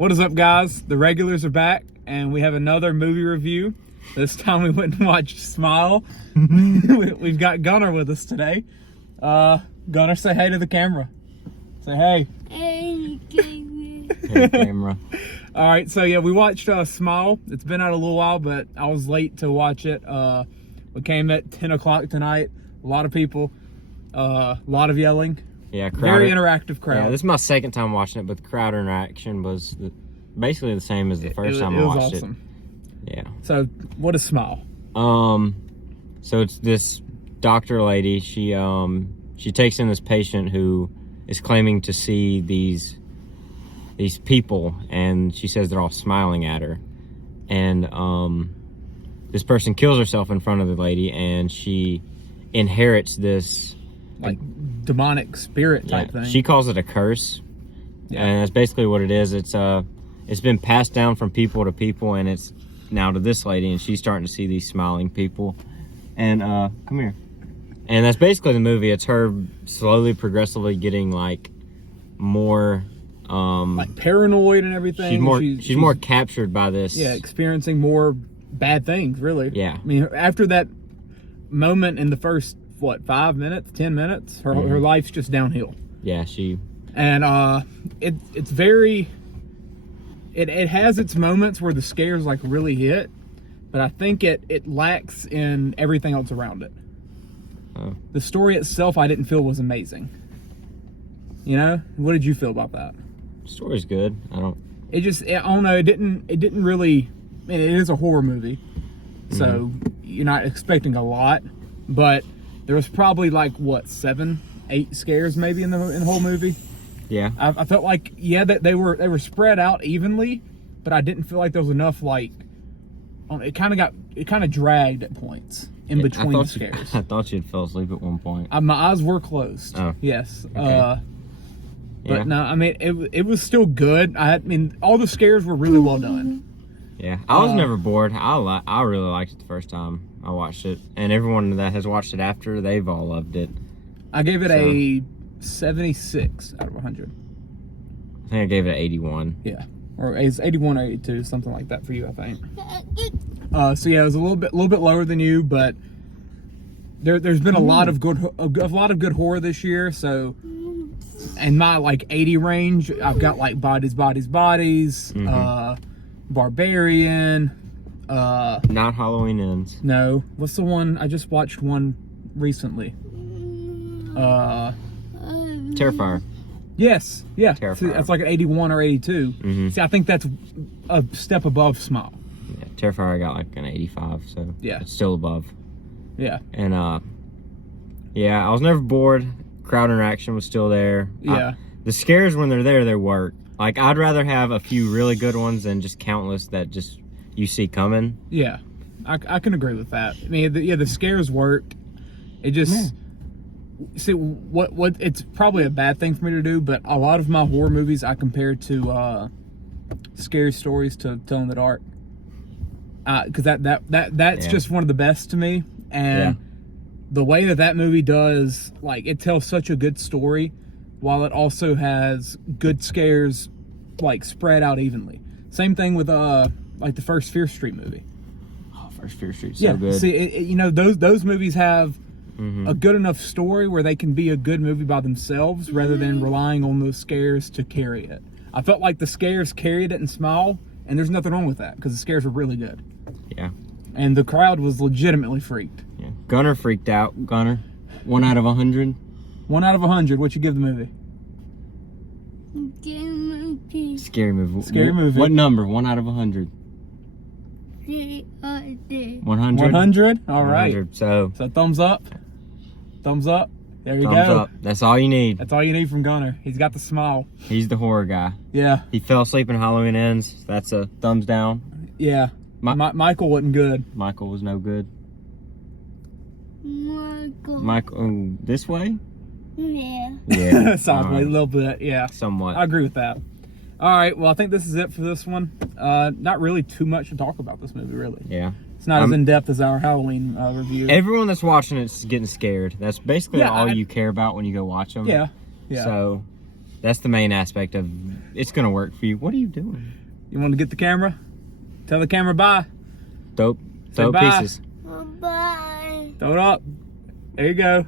What is up, guys? The regulars are back, and we have another movie review. This time we went and watched Smile. We've got Gunnar with us today. Gunnar, say hey to the camera. Say hey. Hey, camera. Hey, camera. All right, so yeah, we watched Smile. It's been out a little while, but I was late to watch it. We came at 10 o'clock tonight. A lot of people, a lot of yelling. Yeah, crowd. Very interactive crowd. Yeah, this is my second time watching it, but the crowd interaction was basically the same as the first time I watched awesome. it. Yeah. So, what is Smile? So it's this doctor lady. She takes in this patient who is claiming to see these people, and she says they're all smiling at her. And this person kills herself in front of the lady, and she inherits this Like demonic spirit type thing. She calls it a curse, and that's basically what it is. It's been passed down from people to people, and it's now to this lady, and she's starting to see these smiling people. And come here. And that's basically the movie. It's her slowly, progressively getting like more like paranoid and everything. She's more captured by this. Yeah, experiencing more bad things, really. Yeah. I mean, after that moment in the first 5 minutes, 10 minutes, her life's just downhill. Yeah, and it's very, it has its moments where the scares like really hit, but I think it lacks in everything else around it. Oh. The story itself I didn't feel was amazing. You know, what did you feel about that? The story's good. I don't know, it didn't really, I mean, it is a horror movie, so you're not expecting a lot, but there was probably like 7, 8 scares maybe in the whole movie. Yeah. I felt like that they were spread out evenly, but I didn't feel like there was enough like. It kind of dragged at points in between the scares. I thought you'd fell asleep at one point. My eyes were closed. Oh. Yes. Okay. But no, I mean it was still good. I mean all the scares were really well done. Yeah, I was never bored. I really liked it the first time I watched it, and everyone that has watched it after, they've all loved it. I gave it a 76 out of 100. I think I gave it an 81. Yeah, or it's 81 or 82, something like that for you, I think. So yeah, it was a little bit lower than you, but there's been a lot of good horror this year. So, in my like 80 range, I've got like Bodies, Barbarian. Not Halloween Ends. No, what's the one? I just watched one recently. Terrifier. Yes, yeah. Terrifier. See, that's like an 81 or 82. See, I think that's a step above Smile. Yeah, Terrifier got like an 85, so yeah, it's still above. Yeah. And yeah, I was never bored. Crowd interaction was still there. Yeah. The scares when they're there, they work. Like I'd rather have a few really good ones than just countless that just you see coming. Yeah, I can agree with that. I mean, the scares worked. It just see what it's probably a bad thing for me to do, but a lot of my horror movies I compare to scary stories to Tell in the Dark, because that's just one of the best to me. And the way that movie does, like, it tells such a good story, while it also has good scares, like, spread out evenly. Same thing with like the first Fear Street movie. Oh, first Fear Street's so good. See, those movies have a good enough story where they can be a good movie by themselves rather than relying on those scares to carry it. I felt like the scares carried it in Smile, and there's nothing wrong with that because the scares were really good. Yeah. And the crowd was legitimately freaked. Yeah. Gunnar freaked out. Gunnar, 1 out of 100. 1 out of 100. What you give the movie? Scary movie. Scary movie. What number? 1 out of 100. 100. 100. All right. 100. So thumbs up. Thumbs up. There you go. Thumbs up. That's all you need. That's all you need from Gunnar. He's got the smile. He's the horror guy. Yeah. He fell asleep in Halloween Ends. That's a thumbs down. Yeah. Michael wasn't good. Michael was no good. Michael. This way? Yeah. Yeah. Sideways a little bit. Yeah. Somewhat. I agree with that. All right. Well, I think this is it for this one. Not really too much to talk about this movie, really. Yeah. It's not as in-depth as our Halloween review. Everyone that's watching it's getting scared. That's basically all you care about when you go watch them. Yeah. Yeah. So, That's the main aspect of it's gonna work for you. What are you doing? You want to get the camera? Tell the camera bye. Dope Say bye. pieces. Bye. Throw it up. There you go.